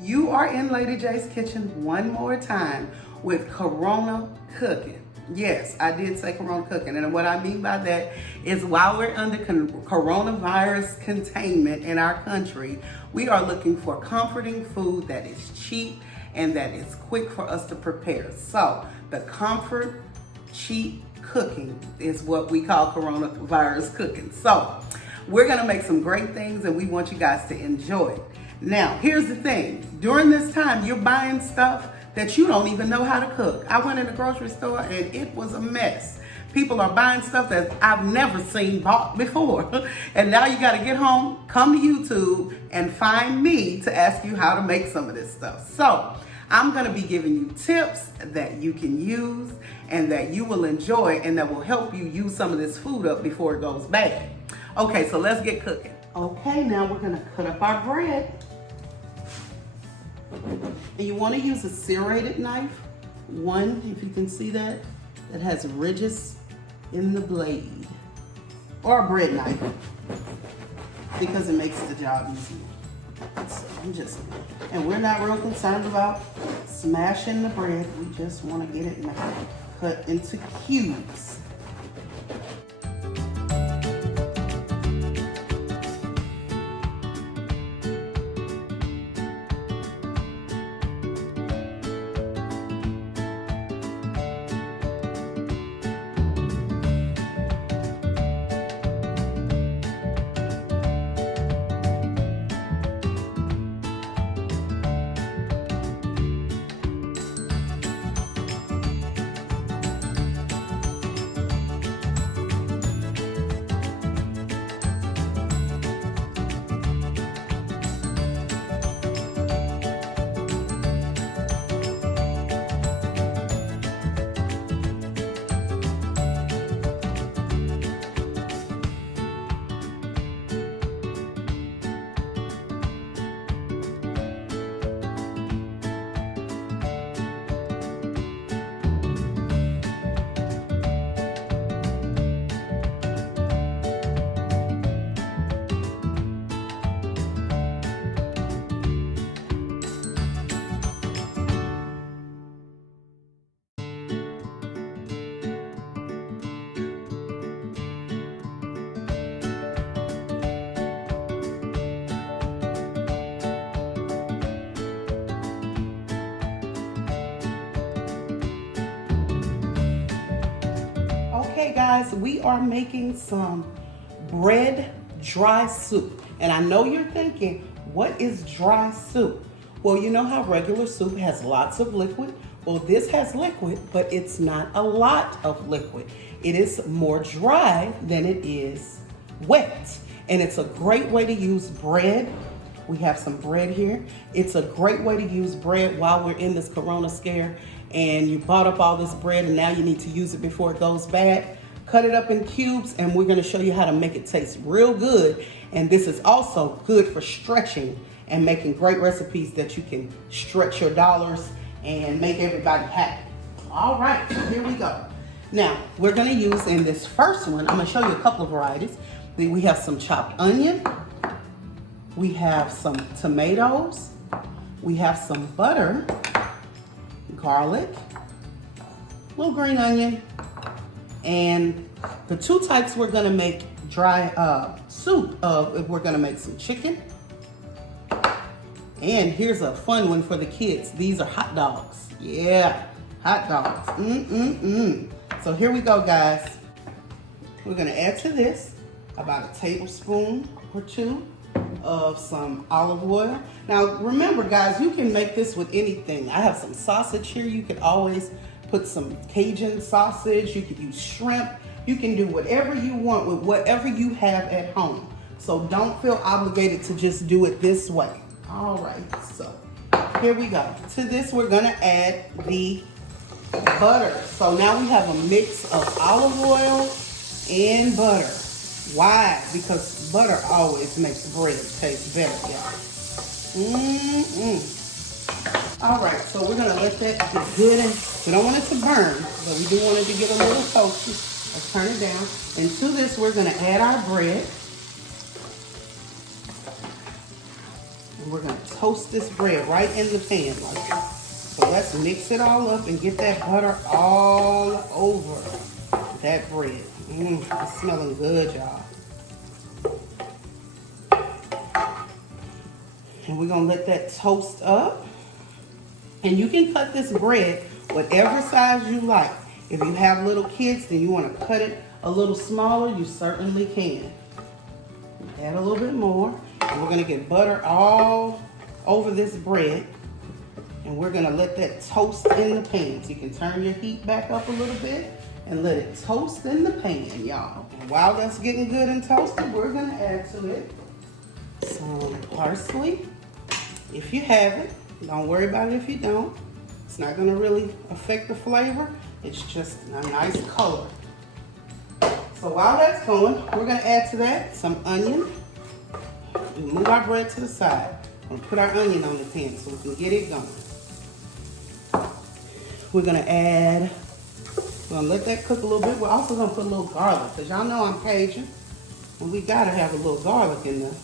You are in Lady J's kitchen one more time with Corona cooking. Yes, I did say Corona cooking. And what I mean by that is while we're under coronavirus containment in our country, we are looking for comforting food that is cheap and that is quick for us to prepare. So the comfort, cheap cooking is what we call coronavirus cooking. So we're gonna make some great things and we want you guys to enjoy it. Now, here's the thing. During this time, you're buying stuff that you don't even know how to cook. I went in the grocery store and it was a mess. People are buying stuff that I've never seen bought before. And now you gotta get home, come to YouTube and find me to ask you how to make some of this stuff. So I'm gonna be giving you tips that you can use and that you will enjoy and that will help you use some of this food up before it goes bad. Okay, so let's get cooking. Okay, now we're gonna cut up our bread. And you want to use a serrated knife, one, if you can see that has ridges in the blade, or a bread knife, because it makes the job easier. So and we're not real concerned about smashing the bread. We just want to get it cut into cubes. Okay guys, we are making some bread dry soup. And I know you're thinking, what is dry soup? Well, you know how regular soup has lots of liquid? Well, this has liquid, but it's not a lot of liquid. It is more dry than it is wet. And it's a great way to use bread. We have some bread here. It's a great way to use bread while we're in this corona scare and you bought up all this bread and now you need to use it before it goes bad. Cut it up in cubes and we're gonna show you how to make it taste real good. And this is also good for stretching and making great recipes that you can stretch your dollars and make everybody happy. All right, so here we go. Now, we're gonna use in this first one, I'm gonna show you a couple of varieties. We have some chopped onion, we have some tomatoes, we have some butter, garlic, little green onion, and the two types we're gonna make dry soup of if we're gonna make some chicken. And here's a fun one for the kids. These are hot dogs. Yeah, hot dogs. So here we go, guys. We're gonna add to this about a tablespoon or two of some olive oil. Now remember guys, you can make this with anything. I have some sausage here. You could always put some Cajun sausage. You could use shrimp. You can do whatever you want with whatever you have at home. So don't feel obligated to just do it this way. All right, so here we go. To this we're gonna add the butter. So now we have a mix of olive oil and butter. Why? Because butter always makes bread taste better, y'all. All right, so we're gonna let that get good, and we don't want it to burn, but we do want it to get a little toasty. Let's turn it down. And to this, we're gonna add our bread. And we're gonna toast this bread right in the pan like this. So let's mix it all up and get that butter all over that bread. It's smelling good, y'all. And we're gonna let that toast up. And you can cut this bread whatever size you like. If you have little kids and you wanna cut it a little smaller, you certainly can. Add a little bit more. And we're gonna get butter all over this bread. And we're gonna let that toast in the pan. So you can turn your heat back up a little bit and let it toast in the pan, y'all. And while that's getting good and toasted, we're gonna add to it some parsley. If you have it, don't worry about it if you don't. It's not gonna really affect the flavor. It's just a nice color. So while that's going, we're gonna add to that some onion. We move our bread to the side. We're gonna put our onion on the pan so we can get it going. We're gonna let that cook a little bit. We're also gonna put a little garlic, because y'all know I'm Cajun, and we gotta have a little garlic in there.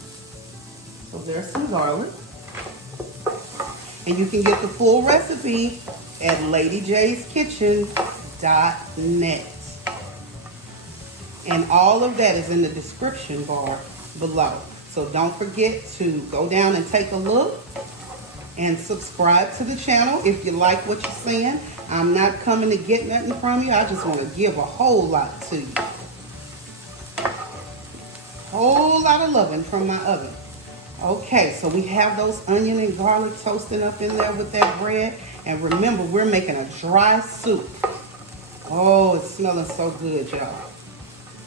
So there's some garlic. And you can get the full recipe at ladyjskitchen.net. And all of that is in the description bar below. So don't forget to go down and take a look and subscribe to the channel if you like what you're seeing. I'm not coming to get nothing from you. I just want to give a whole lot to you. Whole lot of loving from my oven. Okay, so we have those onion and garlic toasting up in there with that bread. And remember, we're making a dry soup. Oh, it's smelling so good, y'all.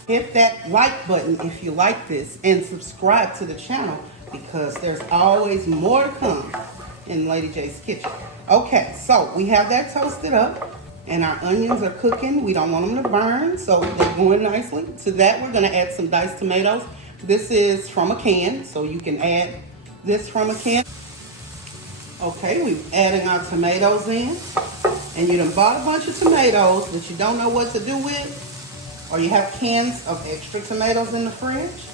Hit that like button if you like this and subscribe to the channel, because there's always more to come in Lady J's Kitchen. Okay, so we have that toasted up and our onions are cooking. We don't want them to burn, so they're going nicely. To that, we're gonna add some diced tomatoes. This is from a can, so you can add this from a can. Okay, we're adding our tomatoes in. And you done bought a bunch of tomatoes that you don't know what to do with, or you have cans of extra tomatoes in the fridge,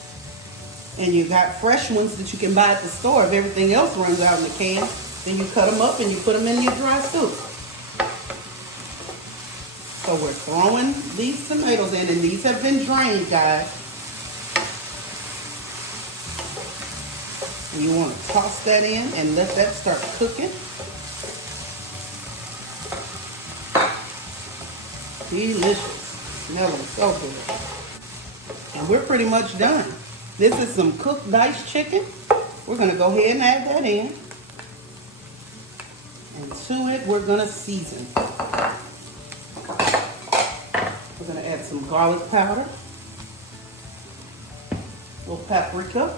and you got fresh ones that you can buy at the store. If everything else runs out in the can, then you cut them up and you put them in your dry soup. So we're throwing these tomatoes in, and these have been drained, guys. And you want to toss that in and let that start cooking. Delicious. Smelling so good. And we're pretty much done. This is some cooked diced chicken. We're going to go ahead and add that in. And to it, we're going to season. We're going to add some garlic powder, a little paprika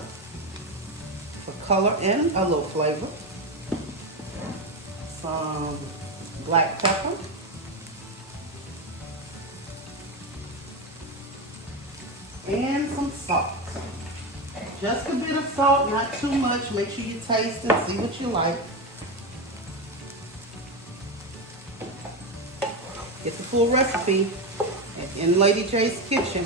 for color and a little flavor, some black pepper, and some salt. Just a bit of salt, not too much. Make sure you taste and see what you like. Get the full recipe in Lady J's Kitchen.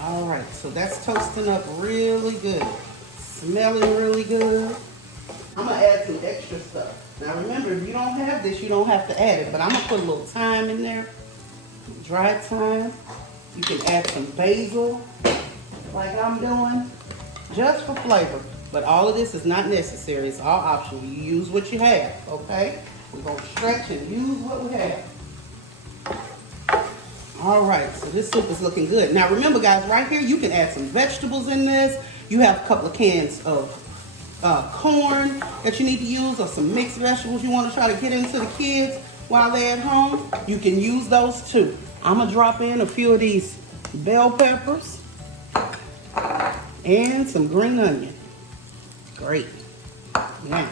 All right, so that's toasting up really good. Smelling really good. I'm gonna add some extra stuff. Now remember, if you don't have this, you don't have to add it, but I'm gonna put a little thyme in there. Dry thyme. You can add some basil, like I'm doing, just for flavor. But all of this is not necessary. It's all optional. You use what you have, okay? We're gonna stretch and use what we have. All right, so this soup is looking good. Now remember, guys, right here, you can add some vegetables in this. You have a couple of cans of corn that you need to use, or some mixed vegetables you want to try to get into the kids while they're at home. You can use those too. I'm gonna drop in a few of these bell peppers and some green onion. Great. Now,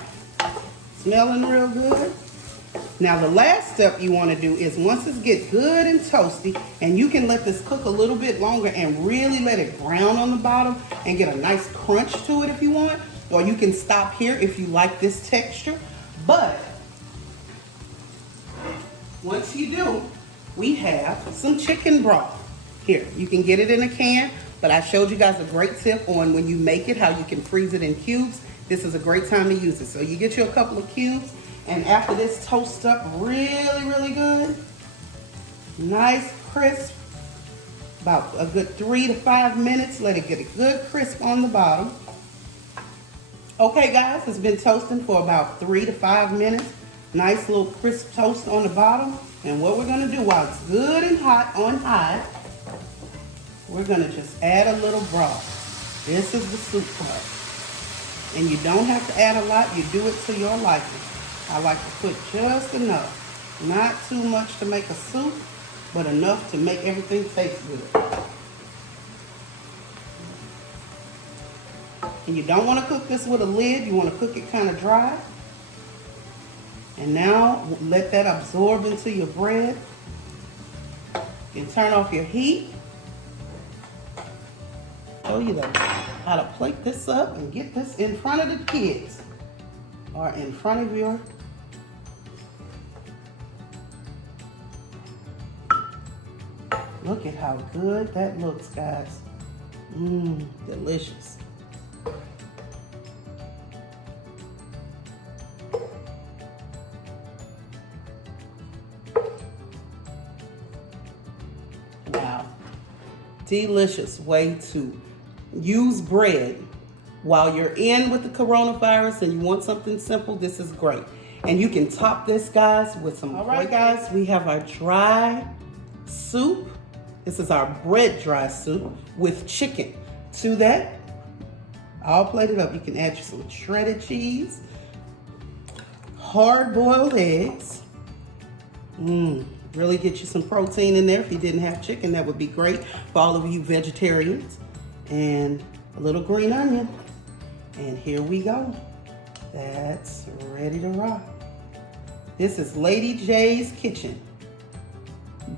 smelling real good. Now the last step you want to do is, once it gets good and toasty, and you can let this cook a little bit longer and really let it brown on the bottom and get a nice crunch to it if you want, or you can stop here if you like this texture. But once you do, we have some chicken broth. Here, you can get it in a can, but I showed you guys a great tip on when you make it, how you can freeze it in cubes. This is a great time to use it. So you get you a couple of cubes, and after this toasts up really good, nice crisp, about a good 3 to 5 minutes, let it get a good crisp on the bottom. Okay guys, it's been toasting for about 3 to 5 minutes. Nice little crisp toast on the bottom. And what we're gonna do while it's good and hot on high, we're gonna just add a little broth. This is the soup part. And you don't have to add a lot, you do it to your liking. I like to put just enough. Not too much to make a soup, but enough to make everything taste good. And you don't want to cook this with a lid, you want to cook it kind of dry. And now let that absorb into your bread. You can turn off your heat. Show you how to plate this up and get this in front of the kids or in front of your Look at how good that looks, guys. Delicious. Wow. Delicious way to use bread while you're in with the coronavirus and you want something simple. This is great. And you can top this, guys, with some. All right, guys, we have our dry soup. This is our bread dry soup with chicken. To that, all plated up, you can add some shredded cheese, hard-boiled eggs. Really get you some protein in there. If you didn't have chicken, that would be great for all of you vegetarians. And a little green onion. And here we go. That's ready to rock. This is Lady J's Kitchen.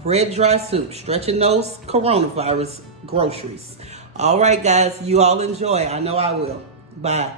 Bread dry soup, stretching those coronavirus groceries. All right, guys, you all enjoy. I know I will. Bye.